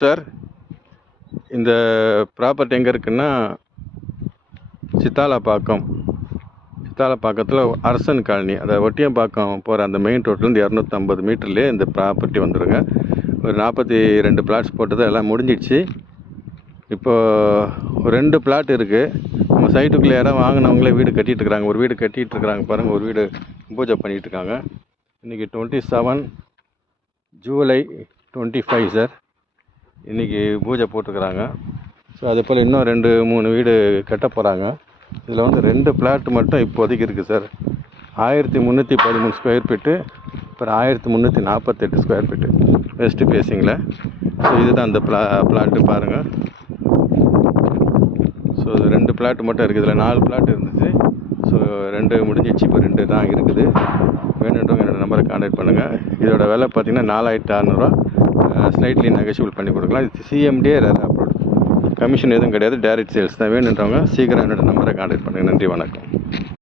Sir, இந்த property எங்கே இருக்குன்னா சித்தாலப்பாக்கம். சித்தாலப்பாக்கத்தில் அரசன் காலனி, அதை ஒட்டியம்பாக்கம் போகிற அந்த மெயின் ரோட்லேருந்து 250 மீட்டர்லேயே இந்த ப்ராப்பர்ட்டி வந்துடுங்க. ஒரு 42 பிளாட்ஸ் போட்டது எல்லாம் முடிஞ்சிடுச்சு. இப்போது 2 பிளாட் இருக்குது. நம்ம சைட்டுக்குள்ளே இடம் வாங்கினவங்களே வீடு கட்டிகிட்ருக்குறாங்க. ஒரு வீடு கட்டிகிட்ருக்குறாங்க பாருங்கள், ஒரு வீடு பூஜை பண்ணிகிட்ருக்காங்க. இன்றைக்கி 27 ஜூலை 25 சார். இன்றைக்கி பூஜை போட்டிருக்கிறாங்க. ஸோ அதே போல் இன்னும் 2-3 வீடு கட்ட போகிறாங்க. இதில் வந்து 2 பிளாட் மட்டும் இப்போதைக்கு இருக்குது சார். 1313 ஸ்கொயர் ஃபீட்டு, அப்புறம் 1348 ஸ்கொயர் ஃபீட்டு வெஸ்ட்டு ஃபேஸிங்கில். ஸோ இதுதான் அந்த பிளாட்டு பாருங்கள். ஸோ 2 பிளாட் மட்டும் இருக்குது. இதில் 4 பிளாட் இருந்துச்சு. ஸோ 2 முடிஞ்சிச்சு, இப்போ 2 தான் இருக்குது. வேணுன்றவங்க என்னோடய நம்பரை கான்டாக்ட் பண்ணுங்கள். இதோட விலை பார்த்திங்கன்னா 4600 ரூபா. ஸ்லைட்லி நெகோஷியபிள் பண்ணி கொடுக்கலாம். இது சிஎம்டியே ரேர் அப்ரோட், கமிஷன் எதுவும் கிடையாது, டைரக்ட் சேல்ஸ் தான். வேணுன்றவங்க சீக்கிரம் என்னோடய நம்பரை கான்டாக்ட் பண்ணுங்கள். நன்றி, வணக்கம்.